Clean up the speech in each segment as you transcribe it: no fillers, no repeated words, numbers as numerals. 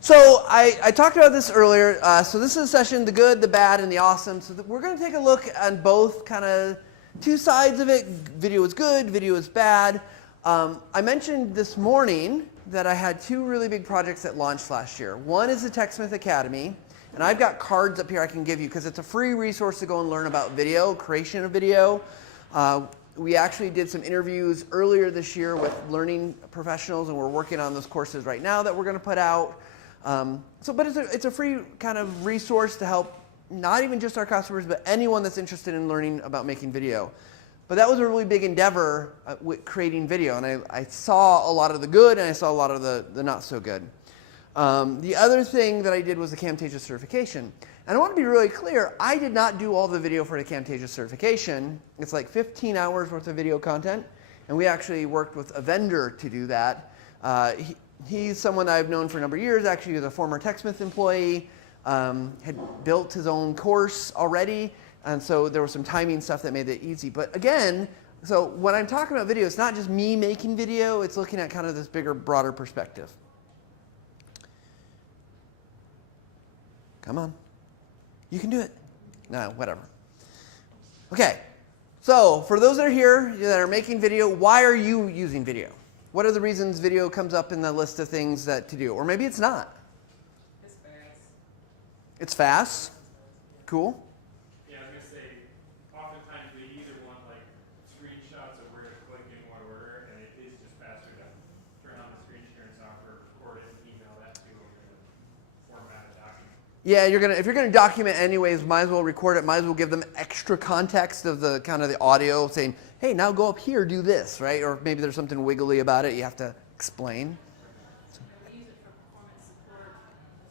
So I talked about this earlier. So this is a session, the good, the bad, and the awesome. So we're going to take a look on both kind of two sides of it. Video is good, video is bad. I mentioned this morning that I had two really big projects that launched last year. One is the TechSmith Academy. And I've got cards up here I can give you because it's a free resource to go and learn about video, creation of video. We actually did some interviews earlier this year with learning professionals, and we're working on those courses right now that we're going to put out. But it's a free kind of resource to help not even just our customers, but anyone that's interested in learning about making video. But that was a really big endeavor with creating video, and I saw a lot of the good and I saw a lot of the not so good. The other thing that I did was the Camtasia certification. And I want to be really clear, I did not do all the video for the Camtasia certification. It's like 15 hours worth of video content, and we actually worked with a vendor to do that. He's someone that I've known for a number of years. Actually, he was a former TechSmith employee, had built his own course already, and so there was some timing stuff that made it easy. But again, so when I'm talking about video, it's not just me making video, it's looking at kind of this bigger, broader perspective. Come on. You can do it. No, whatever. Okay. So for those that are here that are making video, why are you using video? What are the reasons video comes up in the list of things that to do? Or maybe it's not. It's fast. It's fast? Cool. Yeah, I was going to say, oftentimes we either want like screenshots of where to click in what order, and it is just faster to turn on the screen sharing software, record it, and email that to them in a formatted document. Yeah, if you're gonna document anyways, might as well record it, might as well give them extra context of the kind of the audio saying, hey, now go up here, do this, right? Or maybe there's something wiggly about it you have to explain. We use it for performance support,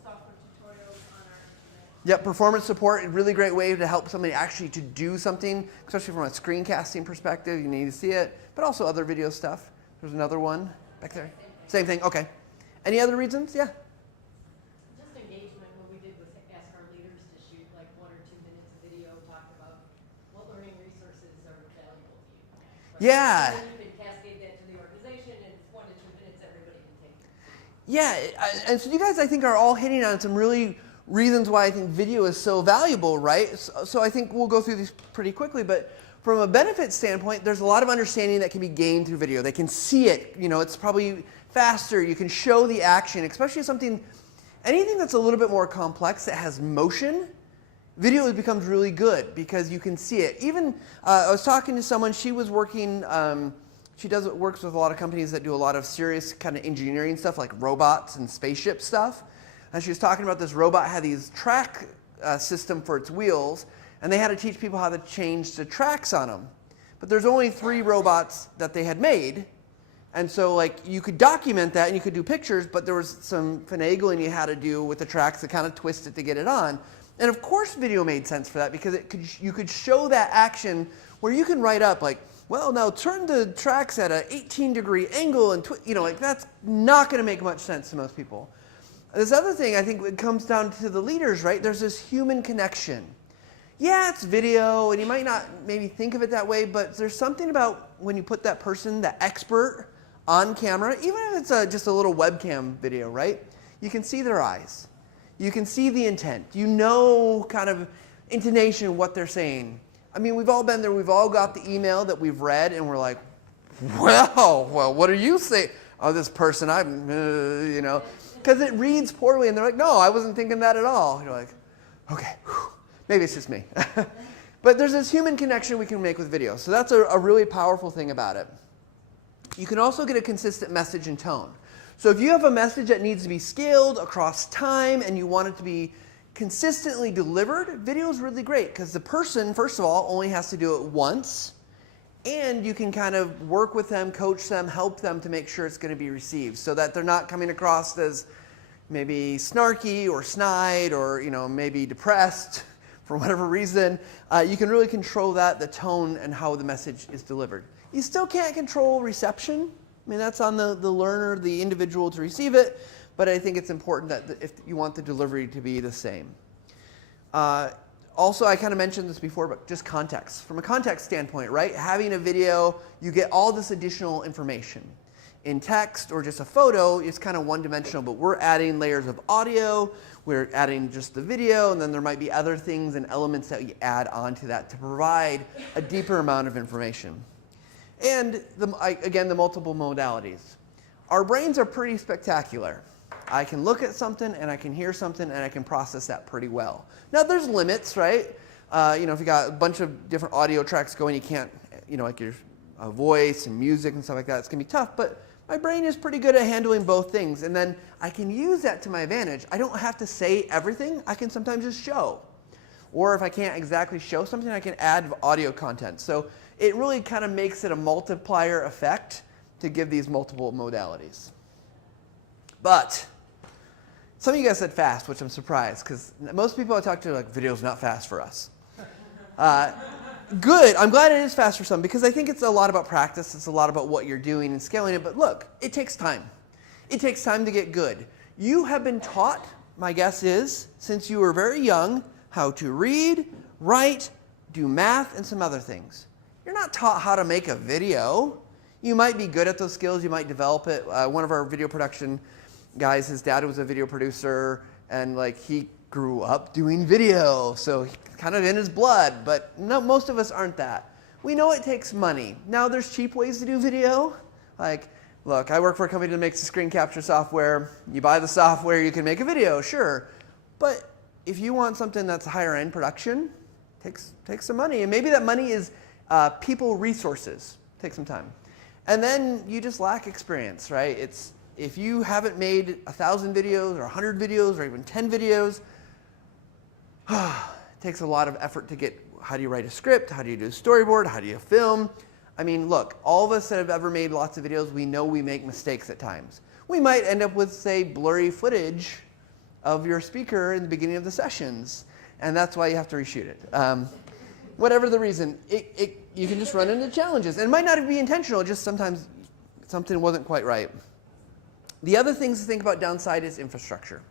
software tutorials on our internet. Yep, performance support, a really great way to help somebody actually to do something, especially from a screencasting perspective. You need to see it, but also other video stuff. There's another one back there. Same thing, okay. Any other reasons? Yeah. Just engagement, what we did was ask our leaders to shoot like 1 or 2 minutes of video, talk about what learning resources are valuable to you. Right? Yeah. And then you can cascade that to the organization, and 1 to 2 minutes everybody can take. Yeah, and so you guys, I think, are all hitting on some really reasons why I think video is so valuable, right? So I think we'll go through these pretty quickly, but from a benefit standpoint, there's a lot of understanding that can be gained through video. They can see it, it's probably faster. You can show the action, especially anything that's a little bit more complex that has motion. Video becomes really good because you can see it. Even I was talking to someone, she was working, works with a lot of companies that do a lot of serious kind of engineering stuff like robots and spaceship stuff. And she was talking about this robot had these track system for its wheels, and they had to teach people how to change the tracks on them. But there's only 3 robots that they had made. And so you could document that and you could do pictures, but there was some finagling you had to do with the tracks to kind of twist it to get it on. And of course video made sense for that because you could show that action where you can write up well, now turn the tracks at an 18-degree angle and that's not going to make much sense to most people. This other thing, I think it comes down to the leaders, right? There's this human connection. Yeah, it's video, and you might not maybe think of it that way, but there's something about when you put that person, that expert, on camera, even if it's just a little webcam video, right? You can see their eyes. You can see the intent. You know kind of intonation, what they're saying. I mean, we've all been there. We've all got the email that we've read, and we're like, well, what are you saying? Oh, this person, because it reads poorly, and they're like, no, I wasn't thinking that at all. And you're like, okay, maybe it's just me. But there's this human connection we can make with video. So that's a really powerful thing about it. You can also get a consistent message and tone. So if you have a message that needs to be scaled across time and you want it to be consistently delivered, video is really great because the person, first of all, only has to do it once, and you can kind of work with them, coach them, help them to make sure it's going to be received so that they're not coming across as maybe snarky or snide or maybe depressed for whatever reason. You can really control the tone and how the message is delivered. You still can't control reception. I mean, that's on the learner, the individual to receive it, but I think it's important that if you want the delivery to be the same. Also, I kind of mentioned this before, but just context. From a context standpoint, right? Having a video, you get all this additional information. in text or just a photo, it's kind of one-dimensional, but we're adding layers of audio, we're adding just the video, and then there might be other things and elements that you add onto that to provide a deeper amount of information. And again, the multiple modalities. Our brains are pretty spectacular. I can look at something and I can hear something and I can process that pretty well. Now there's limits, right? If you got a bunch of different audio tracks going, you can't, like your voice and music and stuff like that, it's gonna be tough, but my brain is pretty good at handling both things. And then I can use that to my advantage. I don't have to say everything, I can sometimes just show. Or if I can't exactly show something, I can add audio content. So it really kind of makes it a multiplier effect to give these multiple modalities. But some of you guys said fast, which I'm surprised, because most people I talk to are like, video's not fast for us. Good, I'm glad it is fast for some, because I think it's a lot about practice, it's a lot about what you're doing and scaling it, but look, it takes time. It takes time to get good. You have been taught, my guess is, since you were very young, how to read, write, do math, and some other things. You're not taught how to make a video. You might be good at those skills, you might develop it. One of our video production guys, his dad was a video producer, and he grew up doing video, so kind of in his blood, but no, most of us aren't that. We know it takes money. Now there's cheap ways to do video. Look, I work for a company that makes screen capture software. You buy the software, you can make a video, sure. But if you want something that's higher end production, takes some money. And maybe that money is people resources. Take some time. And then you just lack experience, right? If you haven't made 1,000 videos or 100 videos or even 10 videos, it takes a lot of effort to get, how do you write a script? How do you do a storyboard? How do you film? I mean, look, all of us that have ever made lots of videos, we know we make mistakes at times. We might end up with, say, blurry footage of your speaker in the beginning of the sessions, and that's why you have to reshoot it. Whatever the reason, you can just run into challenges. And it might not be intentional, just sometimes something wasn't quite right. The other things to think about downside is infrastructure.